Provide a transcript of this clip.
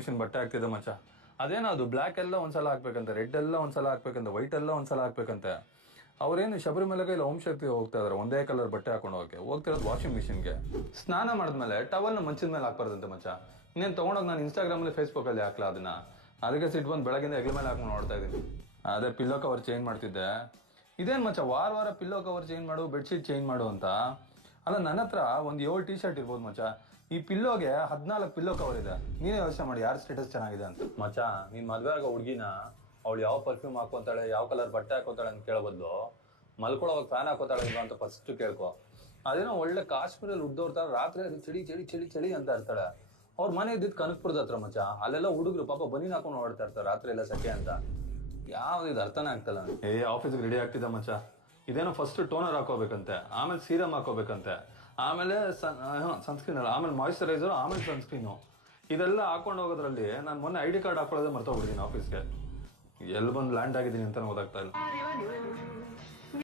Machine ಬಟ್ಟೆ ಹಾಕ್ತಿದ್ದೆ ಮಚ್ಚ. ಅದೇನೋ ಅದು ಬ್ಲ್ಯಾಕ್ ಎಲ್ಲ ಒಂದ್ಸಲ ಹಾಕ್ಬೇಕಂತೆ, ರೆಡ್ ಎಲ್ಲ ಒಂದ್ಸಲ ಹಾಕ್ಬೇಕಂತೆ, ವೈಟ್ ಎಲ್ಲ ಒಂದ್ಸಲ ಹಾಕ್ಬೇಕಂತೆ. ಅವ್ರೇನು ಶಬರಿಮಲೆಗೆ ಇಲ್ಲ ಓಂ ಶಕ್ತಿ ಹೋಗ್ತಾ ಇದಾರೆ ಒಂದೇ ಕಲರ್ ಬಟ್ಟೆ ಹಾಕೊಂಡು ಹೋಗ್ತಿರೋದು ವಾಷಿಂಗ್ ಮಿಷಿನ್ಗೆ. ಸ್ನಾನ ಮಾಡಿದ್ಮೇಲೆ ಟವಲ್ನ ಮಂಚದ ಮೇಲೆ ಹಾಕ್ಬಾರ್ದಂತೆ ಮಚ್ಚ. ಇನ್ನೇನು ತಗೊಂಡೋಗಿ ನಾನು ಇನ್ಸ್ಟಾಗ್ರಾಮ್ ಅಲ್ಲಿ ಫೇಸ್ಬುಕ್ ಅಲ್ಲಿ ಹಾಕ್ಲಾ ಅದನ್ನ. ಅದಕ್ಕೆ ಸಿಟ್ಟು ಬಂದು ಬೆಳಗಿಂದ ಹೆಗ್ಲ ಮೇಲೆ ಹಾಕೊಂಡು ನೋಡ್ತಾ ಇದ್ದೀನಿ. ಅದೇ ಪಿಲ್ಲೋ ಕವರ್ ಚೇಂಜ್ ಮಾಡ್ತಿದ್ದೆ. ಇದೇನ್ ಮಚ್ಚ ವಾರ ಪಿಲ್ಲೋ ಕವರ್ ಚೇಂಜ್ ಮಾಡು, ಬೆಡ್ಶೀಟ್ ಚೇಂಜ್ ಮಾಡು ಅಂತ. ಅಲ್ಲ ನನ್ನ ಹತ್ರ ಒಂದು 7 ಟಿ ಶರ್ಟ್ ಇರ್ಬೋದು ಮಚ್ಚ. ಈ ಪಿಲ್ಲೋಗೆ 14 ಪಿಲ್ಲೋ ಕವರ್ ಇದೆ. ನೀನೇ ಯೋಚನೆ ಮಾಡಿ ಯಾರು ಸ್ಟೇಟಸ್ ಚೆನ್ನಾಗಿದೆ ಅಂತ. ಮಚ್ಚ ನೀನ್ ಮದ್ವೆ ಆಗೋ ಹುಡುಗಿನ ಅವಳು ಯಾವ ಪರ್ಫ್ಯೂಮ್ ಹಾಕೋತಾಳೆ, ಯಾವ ಕಲರ್ ಬಟ್ಟೆ ಹಾಕೋತಾಳೆ ಅಂತ ಕೇಳಬದ್ಲು ಮಲ್ಕೊಳ್ಳೋವಾಗ ಫ್ಯಾನ್ ಹಾಕೋತಾಳೆ ಇಲ್ಲ ಅಂತ ಫಸ್ಟ್ ಕೇಳ್ಕೊ. ಅದೇನೋ ಒಳ್ಳೆ ಕಾಶ್ಮೀರಲ್ಲಿ ಉಡ್ದೋರ್ತಾರ ರಾತ್ರಿ ಅದು ಚಳಿ ಚಳಿ ಚಳಿ ಚಳಿ ಅಂತ ಇರ್ತಾಳೆ. ಅವ್ರ ಮನೆ ಇದ್ದಿದ್ದು ಕನಕಪುರದ ಹತ್ರ ಮಚ್ಚ. ಅಲ್ಲೆಲ್ಲ ಹುಡುಗರು ಪಾಪ ಬನೀನ್ ಹಾಕೊಂಡು ಓಡ್ತಾ ಇರ್ತಾರೆ ರಾತ್ರಿ ಎಲ್ಲ ಸೆಕೆ ಅಂತ. ಯಾವ್ದು ಇದು ಅರ್ಥನೇ ಆಗ್ತಲ್ಲ. ಆಫೀಸ್ಗೆ ರೆಡಿ ಆಗ್ತಿದ್ದ ಮಚ್ಚ. ಇದೇನೋ ಫಸ್ಟ್ ಟೋನರ್ ಹಾಕೋಬೇಕಂತೆ, ಆಮೇಲೆ ಸೀರಮ್ ಹಾಕೋಬೇಕಂತೆ, ಆಮೇಲೆ ಸನ್ಸ್ಕ್ರೀನ್ ಅಲ್ಲ, ಆಮೇಲೆ ಮಾಯಿಶ್ಚರೈಸರ್, ಆಮೇಲೆ ಸನ್ಸ್ಕ್ರೀನು. ಇದೆಲ್ಲ ಹಾಕೊಂಡು ಹೋಗೋದ್ರಲ್ಲಿ ನಾನು ಮೊನ್ನೆ ID ಕಾರ್ಡ್ ಹಾಕೊಳ್ಳೋದೇ ಮರ್ತೋಗ್ಬಿಟ್ಟಿದ್ದೀನಿ ಆಫೀಸ್ಗೆ. ಎಲ್ಲಿ ಬಂದು ಲ್ಯಾಂಡ್ ಆಗಿದ್ದೀನಿ ಅಂತ ಗೊತ್ತಾಗ್ತಾ ಇಲ್ಲ.